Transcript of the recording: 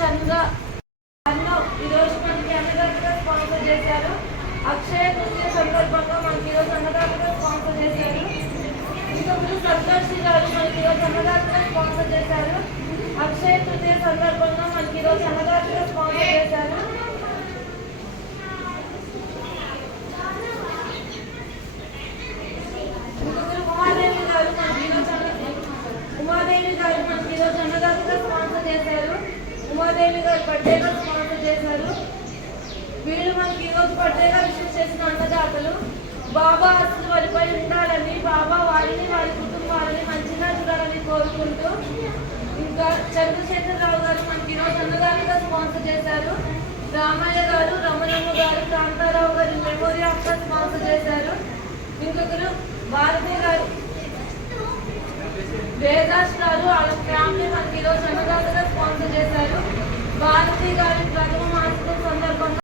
చంద్ర ఈరోజు మనకి అన్నదాతగా స్పాన్సర్ చేశారు. అక్షయ తృతీయ సందర్భంగా మనకి ఈరోజు అన్నదాతగా స్పాన్సర్ చేశారు. ఇంకొకరు సర్దార్జీ గారు మనకి ఈరోజు అన్నదాతగా స్పాన్సర్ చేశారు. అక్షయ తృతీయ సందర్భంగా మనకి ఈరోజు అన్నదాతగా స్పాన్సర్ చేశారు. ఇంకొకరు ఉమాదేవి గారు మనకి ఈరోజు అన్నదాతగా స్పాన్సర్ చేశారు. ఉమాదేవి గారు బర్త్డేగా స్పాన్సర్ చేశారు. వీళ్ళు మనకి ఈరోజు బర్త్డేగా విషయం చేసిన అన్నదాతలు. బాబా ఆస్తులు వారిపై ఉండాలని, బాబా వారిని వారి కుటుంబాలని మంచిగా చూడాలని కోరుకుంటూ, ఇంకా చంద్రశేఖరరావు గారు మనకి ఈరోజు అన్నదాతగా స్పాన్సర్ చేశారు. రామయ్య గారు, రమణమ్మ గారు, కాంతారావు గారు మెమోరీ ఆఫ్గా స్పాన్సర్ చేశారు. ఇంకొకరు భారతి గారు, వేదాస్ గారు వాళ్ళ ఫ్యామిలీ మనకి ఈరోజు అన్నదాతగా స్పాన్సర్ చేశారు. భారతి గారి ప్రథమ మాసికం సందర్భంగా